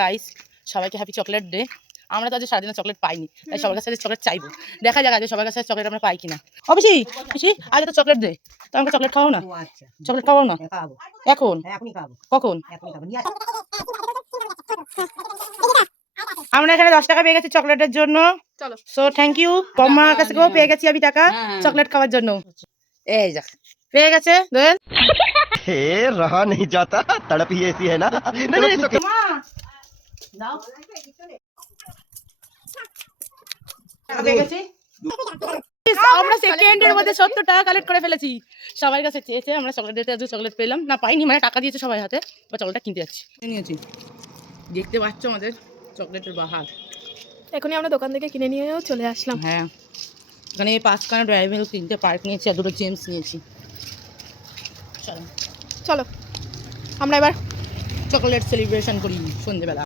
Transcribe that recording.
Guys সবাইকে happy chocolate day. আমরা তো আজ সারাদিনে চকলেট পাইনি, তাই সবার কাছে চকলেট চাইবো। দেখা যাক আজ সবার কাছে চকলেট আমরা পাই কিনা। ও পিসি পিসি আজ তো চকলেট ডে, তো আমাকে চকলেট খাও না। চকলেট খাওয়াও না এখন, কখন? আমরা এখানে 10 টাকা পেয়ে গেছি চকলেটের জন্য। চলো, সো থ্যাংক ইউ। বম্মার কাছে পেয়ে গেছি আমি টাকা চকলেট খাওয়ার জন্য। এই যা পেয়ে গেছে দেন। हे रहा नहीं जाता, तड़प ही ऐसी है ना। नहीं মা দাও টাকা পেয়ে গেছি। আমরা সেকেন্ডের মধ্যে 70 টাকা কালেক্ট করে ফেলেছি। সবার কাছে চেয়েছে আমরা চকলেট দিতে, আজ চকলেট পেলাম না, পাইনি মানে টাকা দিয়েছে সবাই হাতে, বা চকলেটটা কিনতে যাচ্ছি। নিয়েছি, দেখতে পাচ্ছ আমাদের চকলেটের বাহার। এখনই আমরা দোকান থেকে কিনে নিয়েও চলে আসলাম। হ্যাঁ, এখানে 5খানা ড্রাই মিল্ক, 3টে পার্ক নিয়েছি আর 2টো জেমস নিয়েছি। চলো চলো আমরা এবার চকলেট সেলিব্রেশন করি সন্ধ্যেবেলা।